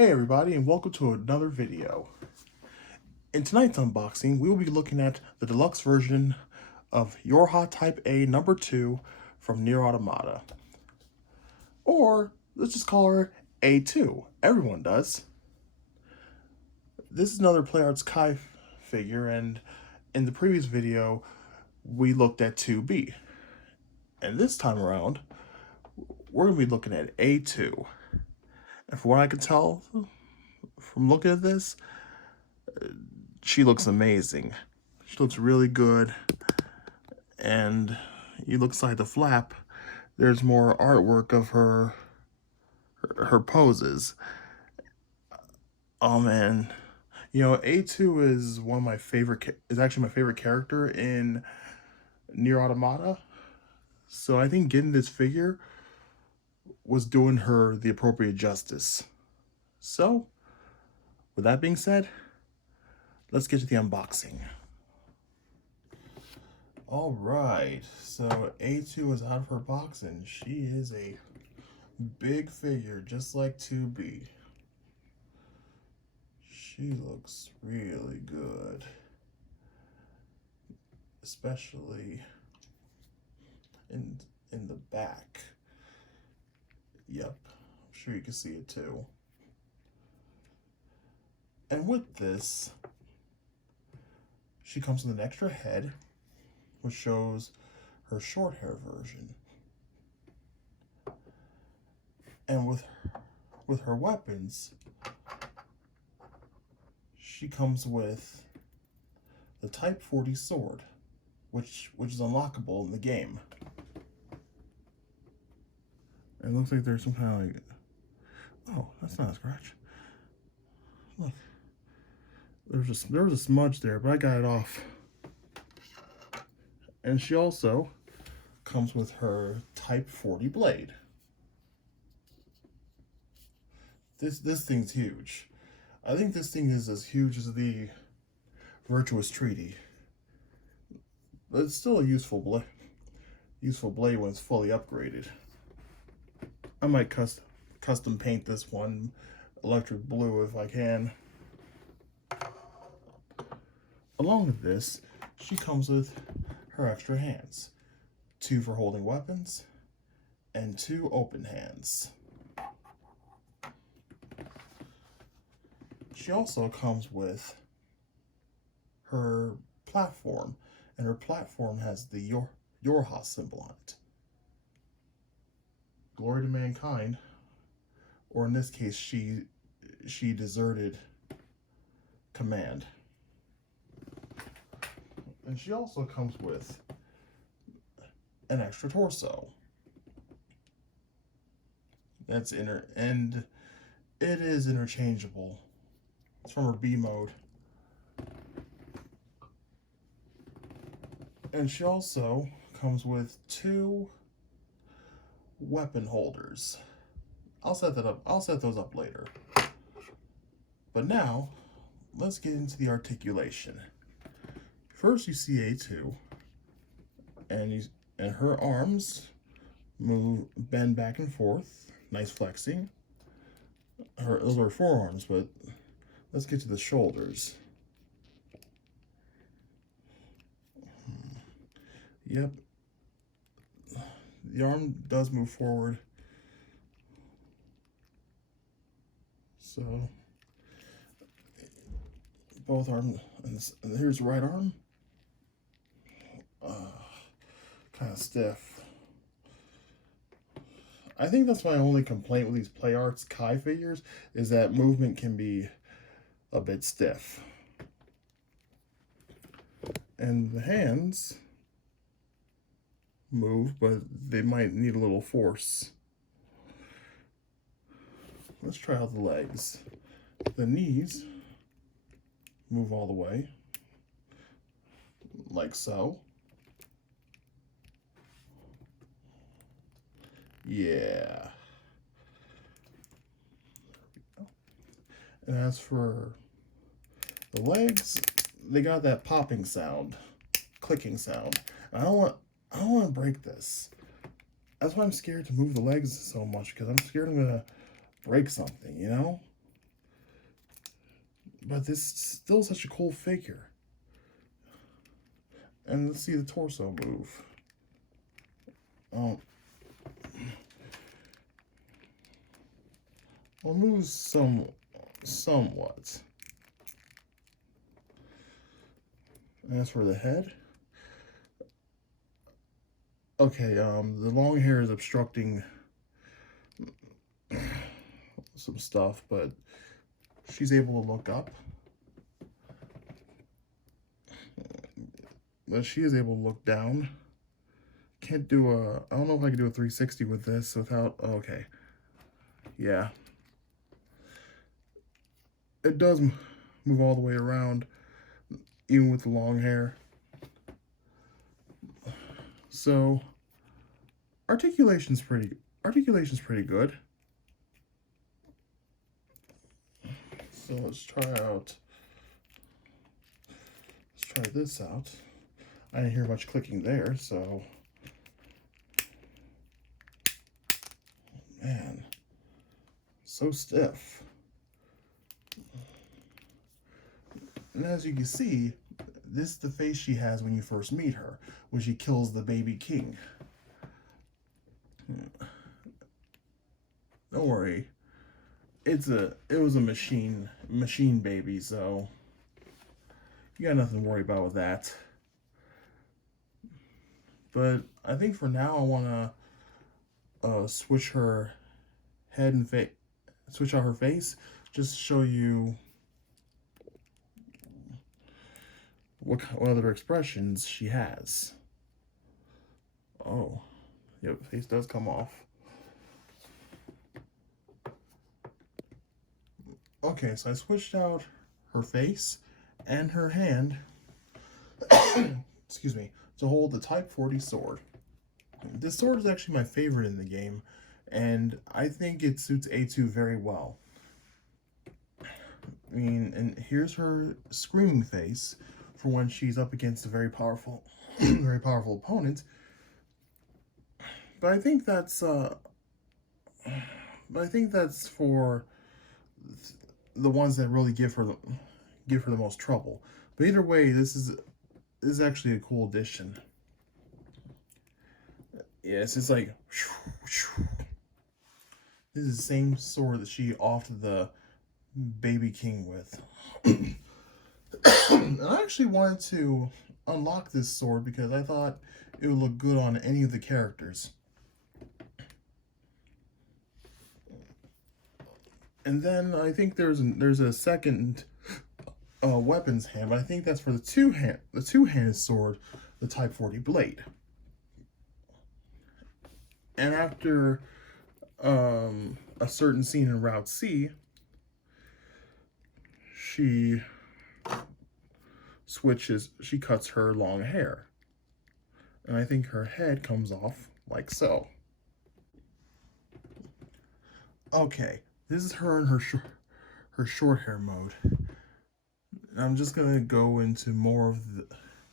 Hey everybody, and welcome to another video. In tonight's unboxing, we will be looking at the deluxe version of Yorha Type A number 2 from Nier Automata. Or, let's just call her A2. Everyone does. This is another PlayArts Kai figure, and in the previous video, we looked at 2B. And this time around, we're going to be looking at A2. And from what I can tell from looking at this, she looks amazing. She looks really good. And you look inside the flap, there's more artwork of her poses. Oh man, you know, A2 is one of my favorite, is actually my favorite character in Nier Automata. So I think getting this figure was doing her the appropriate justice. So, with that being said, let's get to the unboxing. Alright, so A2 is out of her box and she is a big figure, just like 2B. She looks really good. Especially in the back. Yep, I'm sure you can see it too. And with this, she comes with an extra head, which shows her short hair version. And with her weapons, she comes with the Type 40 sword, which is unlockable in the game. It looks like there's some kind of like, oh, that's not a scratch. Look, there was a smudge there, but I got it off. And she also comes with her Type 40 blade. This thing's huge. I think this thing is as huge as the Virtuous Treaty. But it's still a useful blade when it's fully upgraded. I might custom paint this one electric blue if I can. Along with this, she comes with her extra hands. 2 for holding weapons, and 2 open hands. She also comes with her platform, and her platform has the Yorha symbol on it. Glory to mankind, or in this case, she deserted command. And she also comes with an extra torso. That's and it is interchangeable. It's from her B mode. And she also comes with 2 weapon holders. I'll set those up later. But now, let's get into the articulation. First you see A2, and her arms bend back and forth. Nice flexing. Those are her forearms, but let's get to the shoulders. Yep. The arm does move forward. So, both arms, and here's the right arm. Kind of stiff. I think that's my only complaint with these PlayArts Kai figures, is that movement can be a bit stiff. And the hands move, but they might need a little force. Let's try out the legs. The knees move all the way, like so. Yeah. And as for the legs, they got that popping sound, clicking sound. I don't want to break this. That's why I'm scared to move the legs so much, because I'm scared I'm gonna break something, you know? But this is still such a cool figure. And let's see the torso move. Oh. Well, moves somewhat. And as for the head, okay, the long hair is obstructing some stuff, but she's able to look up. But she is able to look down. Can't do a, I don't know if I can do a 360 with this without, okay. Yeah. It does move all the way around, even with the long hair. So, articulation's pretty good. So let's try this out. I didn't hear much clicking there, so. Man, so stiff. And as you can see, this is the face she has when you first meet her, when she kills the baby king. Don't worry, it was a machine baby, so you got nothing to worry about with that. But I think for now I want to switch her head and face, switch out her face, just to show you what other expressions she has. Oh, yep, face does come off. Okay, so I switched out her face and her hand, excuse me, to hold the Type 40 sword. This sword is actually my favorite in the game, and I think it suits A2 very well. I mean, and here's her screaming face for when she's up against a very powerful, very powerful opponent. But I think that's for the ones that really give her the most trouble. But either way, this is actually a cool addition. Yes, it's like this is the same sword that she offed the baby king with. And I actually wanted to unlock this sword because I thought it would look good on any of the characters. And then I think there's a second weapons hand, but I think that's for the two-handed sword, the Type 40 blade. And after a certain scene in Route C, she cuts her long hair. And I think her head comes off like so. Okay, this is her in her short hair mode. And I'm just gonna go into more of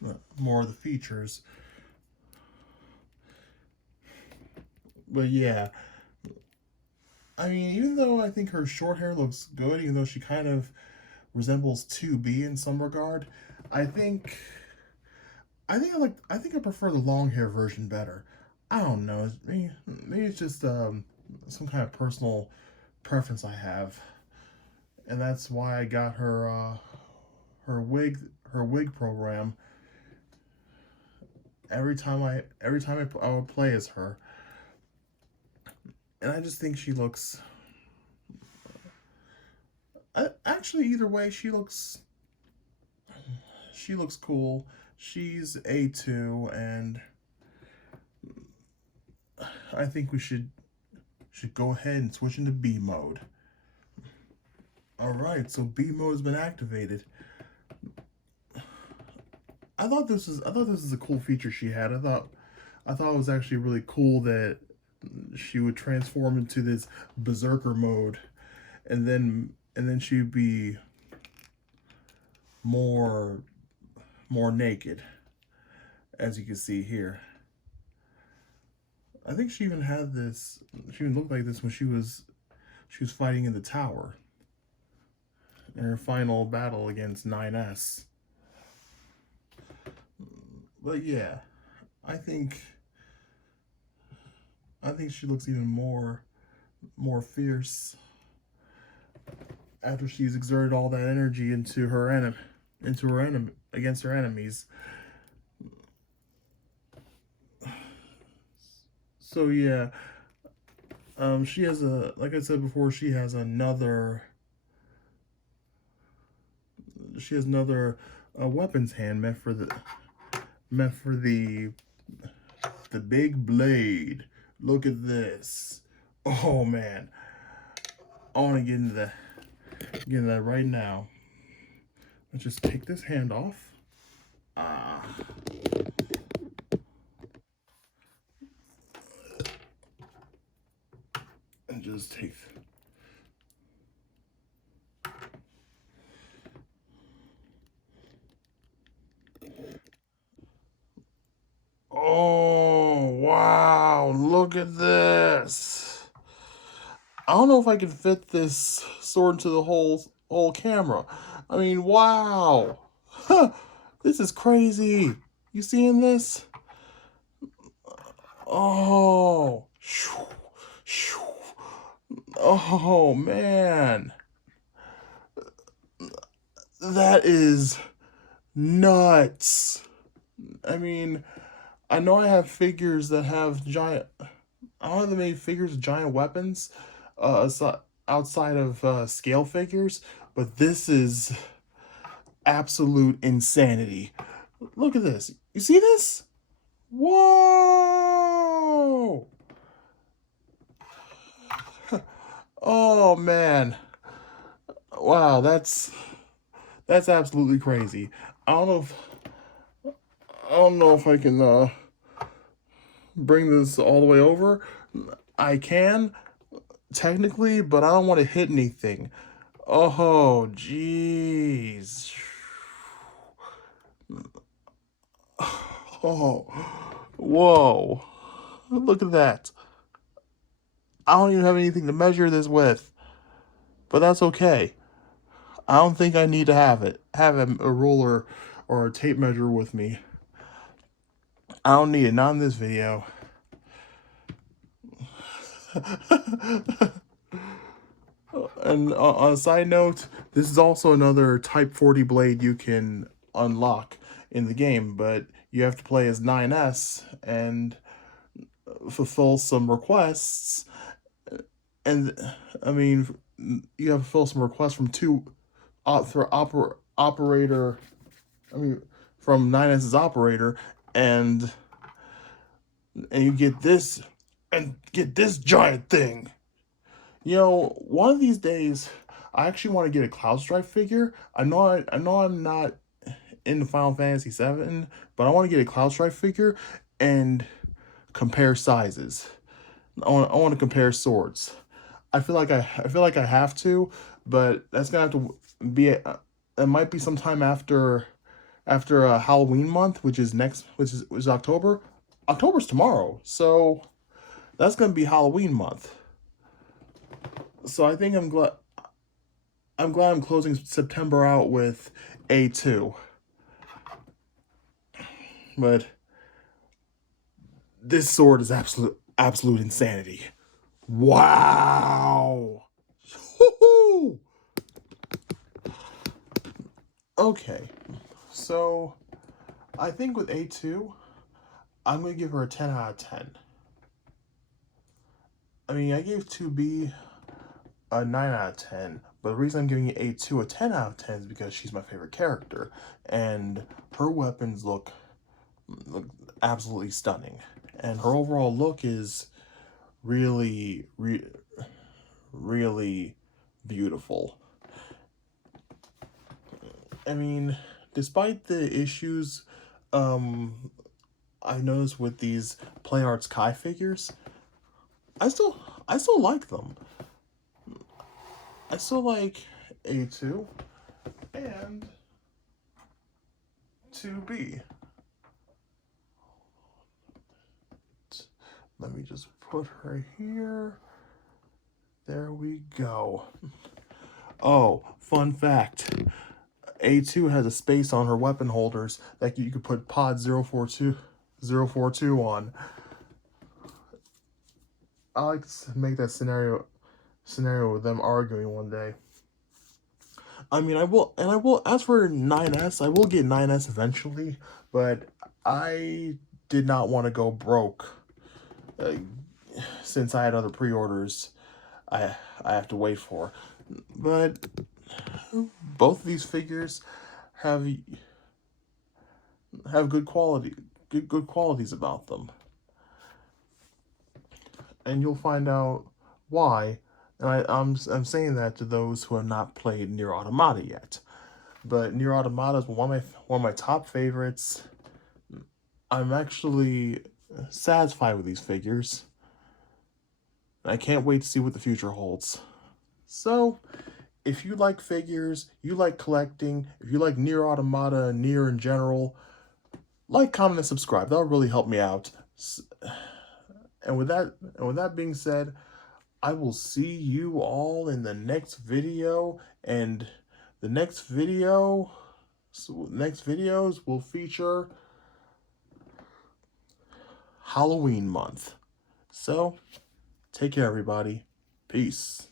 the features. But yeah, I mean, even though I think her short hair looks good, even though she kind of resembles 2B in some regard, I think I prefer the long hair version better. I don't know. Maybe it's just some kind of personal preference I have, and that's why I got her wig program. Every time I would play as her, and I just think she looks. Actually, either way, she looks cool. She's A2, and I think we should go ahead and switch into B mode. All right, so B mode has been activated. I thought this was a cool feature she had. I thought it was actually really cool that she would transform into this Berserker mode, and then she'd be more naked, as you can see here. I think she even had this. She even looked like this when she was fighting in the tower. in her final battle against 9S. But yeah, I think she looks even more fierce after she's exerted all that energy into her enemy against her enemies. So yeah, she has like I said before, she has another weapons hand meant for the big blade. Look at this. Oh man, I want to get into that right now. Let's just take this hand off. And just take. Oh, wow, look at this. I don't know if I can fit this sword into the whole camera. I mean, wow. Huh, this is crazy. You seeing this? Oh. Oh, man. That is nuts. I mean, I know I have figures that have giant. I don't have many figures with giant weapons, outside of scale figures, but this is absolute insanity. Look at this. You see this? Whoa! Oh man. Wow, that's absolutely crazy. I don't know if I can bring this all the way over. I can technically, but I don't want to hit anything. Oh, jeez. Oh, whoa. Look at that. I don't even have anything to measure this with, but that's okay. I don't think I need to have a ruler or a tape measure with me. I don't need it, not in this video. And on a side note, this is also another Type 40 blade you can unlock in the game, but you have to play as 9S and fulfill some requests. And I mean, you have to fulfill some requests from operator. I mean, from 9S's operator, and you get this giant thing. You know, one of these days, I actually want to get a Cloud Strife figure. I know I'm not into Final Fantasy VII, but I want to get a Cloud Strife figure and compare sizes. I want to compare swords. I feel like I have to, but that's gonna have to be. It might be sometime after Halloween month, which is October. October's tomorrow, so that's gonna be Halloween month. So I think I'm glad I'm closing September out with A2. But this sword is absolute insanity. Wow. Woo-hoo! Okay. So I think with A2, I'm going to give her a 10 out of 10. I mean, I gave 2B a 9 out of 10, but the reason I'm giving A2 a 10 out of 10 is because she's my favorite character, and her weapons look absolutely stunning, and her overall look is really, really beautiful. I mean, despite the issues I noticed with these Play Arts Kai figures, I still like them. I still like A2 and 2B. Let me just put her here. There we go. Oh, fun fact. A2 has a space on her weapon holders that you could put pod 042 on. I like to make that scenario with them arguing one day. I mean, I will, as for 9S, I will get 9S eventually, but I did not want to go broke. Uh, since I had other pre-orders I have to wait for. But both of these figures have good qualities about them. And you'll find out why. And I'm saying that to those who have not played Nier Automata yet. But Nier Automata is one of my top favorites. I'm actually satisfied with these figures. I can't wait to see what the future holds. So, if you like figures, you like collecting, if you like Nier Automata and Nier in general, like, comment, and subscribe. That'll really help me out. And with that being said, I will see you all in the next video, and the next videos will feature Halloween month. So, take care, everybody. Peace.